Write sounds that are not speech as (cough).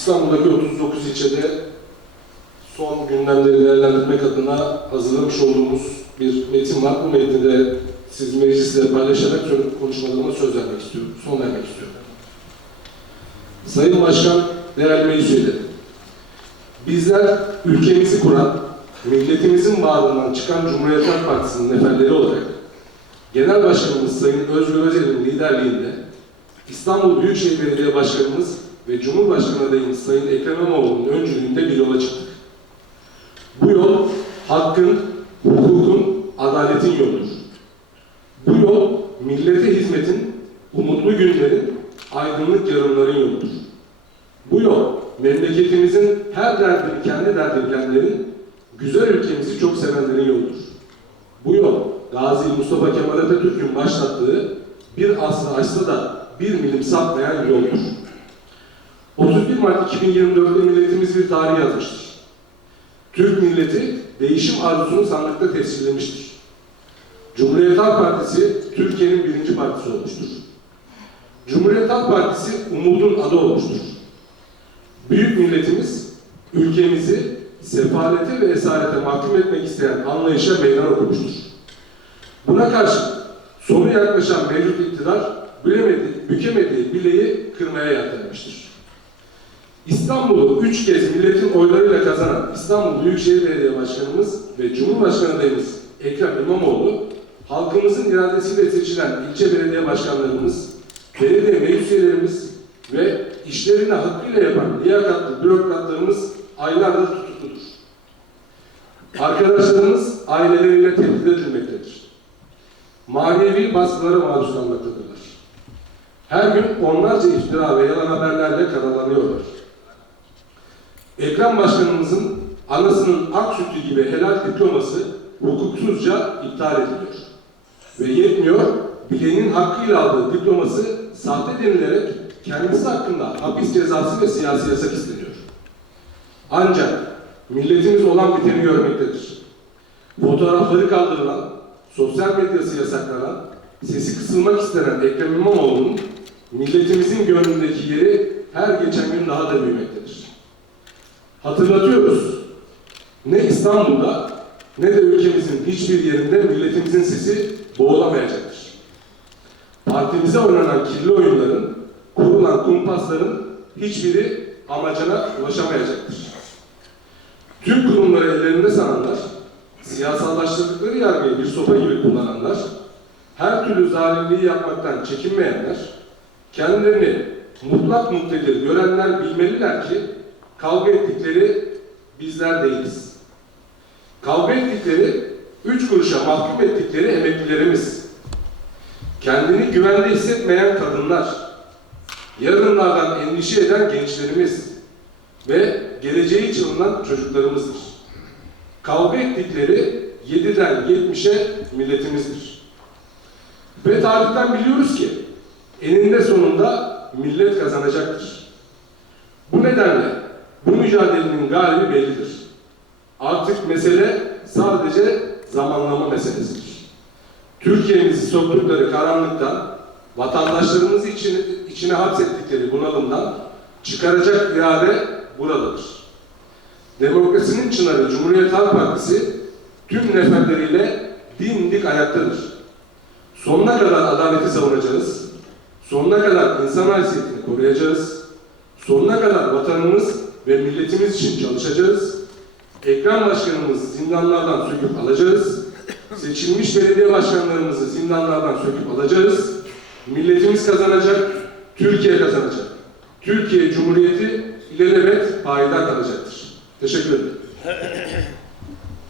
İstanbul'daki 39 ilçede son gündemleri değerlendirmek adına hazırlamış olduğumuz bir metin var. Bu metni de siz meclisle paylaşarak konuşmalarıma söz vermek istiyorum, son vermek istiyorum. Sayın Başkan, değerli meclis üyeleri, bizler ülkemizi kuran, milletimizin bağrından çıkan Cumhuriyet Partisi'nin neferleri olarak Genel Başkanımız Sayın Özgür Özel'in liderliğinde İstanbul Büyükşehir Belediye Başkanımız ve Cumhurbaşkanı adayımız Sayın Ekrem İmamoğlu'nun öncülüğünde bir yola çıktık. Bu yol hakkın, hukukun, adaletin yoludur. Bu yol millete hizmetin, umutlu günlerin, aydınlık yarınların yoludur. Bu yol memleketimizin her derdini kendi derdi bilenlerin, güzel ülkemizi çok sevenlerin yoludur. Bu yol Gazi Mustafa Kemal Atatürk'ün başlattığı bir asrı aşsa da bir milim sapmayan yoldur. 31 Mart 2024'te milletimiz bir tarih yazmıştır. Türk milleti değişim arzusunu sandıkta tescillemiştir. Cumhuriyet Halk Partisi Türkiye'nin birinci partisi olmuştur. Cumhuriyet Halk Partisi umudun adı olmuştur. Büyük milletimiz ülkemizi sefalete ve esarete mahkum etmek isteyen anlayışa meydan okumuştur. Buna karşı sonu yaklaşan mevcut iktidar bükemediği bileği kırmaya yeltenmiştir. İstanbul'u üç kez milletin oylarıyla kazanan İstanbul Büyükşehir Belediye Başkanımız ve Cumhurbaşkanı adayımız Ekrem İmamoğlu, halkımızın iradesiyle seçilen ilçe belediye başkanlarımız, belediye meclis üyelerimiz ve işlerini hakkıyla yapan liyakatlı bürokratlarımız aylardır tutukludur. Arkadaşlarımız aileleriyle tehdit edilmektedir. Manevi baskılara maruz kalmaktadırlar. Her gün onlarca iftira ve yalan haberlerle karalanıyorlar. Ekrem Başkanımızın anasının ak sütü gibi helal diploması hukuksuzca iptal ediliyor. Ve yetmiyor, bileğinin hakkıyla aldığı diploması sahte denilerek kendisi hakkında hapis cezası ve siyasi yasak isteniyor. Ancak milletimiz olan biteni görmektedir. Fotoğrafları kaldırılan, sosyal medyası yasaklanan, sesi kısılmak istenen Ekrem İmamoğlu'nun milletimizin gönlündeki yeri her geçen gün daha da büyümektedir. Hatırlatıyoruz. Ne İstanbul'da ne de ülkemizin hiçbir yerinde milletimizin sesi boğulamayacaktır. Partimize oynanan kirli oyunların, kurulan kumpasların hiçbiri amacına ulaşamayacaktır. Tüm kurumları ellerinde sananlar, siyasallaştırdıkları yargıyı bir sopa gibi kullananlar, her türlü zalimliği yapmaktan çekinmeyenler, kendilerini mutlak muktedir görenler bilmeliler ki kavga ettikleri bizler değiliz. Kavga ettikleri, üç kuruşa mahkum ettikleri emeklilerimiz, kendini güvende hissetmeyen kadınlar, yarınlardan endişe eden gençlerimiz ve geleceği çalınan çocuklarımızdır. Kavga ettikleri 7'den 70'e milletimizdir. Ve tarihten biliyoruz ki eninde sonunda millet kazanacaktır. Bu nedenle bu mücadelenin galibi bellidir. Artık mesele sadece zamanlama meselesidir. Türkiye'mizi soktukları karanlıktan, vatandaşlarımızı içine, içine hapsettikleri bunalımdan çıkaracak irade buradadır. Demokrasinin çınarı Cumhuriyet Halk Partisi tüm neferleriyle dimdik ayaktadır. Sonuna kadar adaleti savunacağız. Sonuna kadar insan haysiyetini koruyacağız. Sonuna kadar vatanımız ve milletimiz için çalışacağız. Ekrem Başkanımızı zindanlardan söküp alacağız. Seçilmiş belediye başkanlarımızı zindanlardan söküp alacağız. Milletimiz kazanacak, Türkiye kazanacak. Türkiye Cumhuriyeti ilelebet payidar kalacaktır. Teşekkür ederim. (laughs)